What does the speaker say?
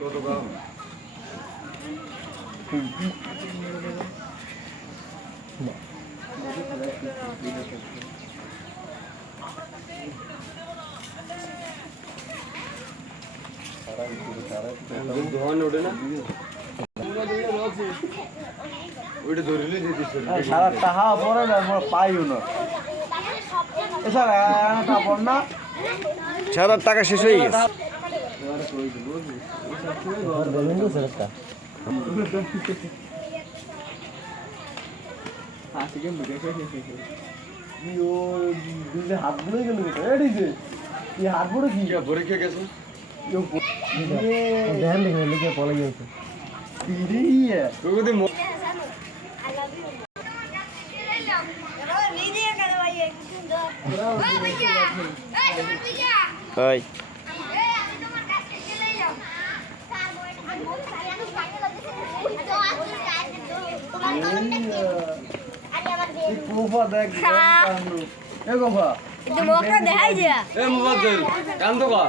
কত দাম? ধোয়ান ওঠে না ওইটা ধরলে দিতেছে সারা টাকা পরে না আমরা পাইও না এছাড়া কাপড় না 7,000 টাকা শেষ হয়ে গেছে। হাত বুড়ে গেল হাত বুড়ে কি ভরে খেয়ে গেছে হয় এ মোবাইল কান তো কা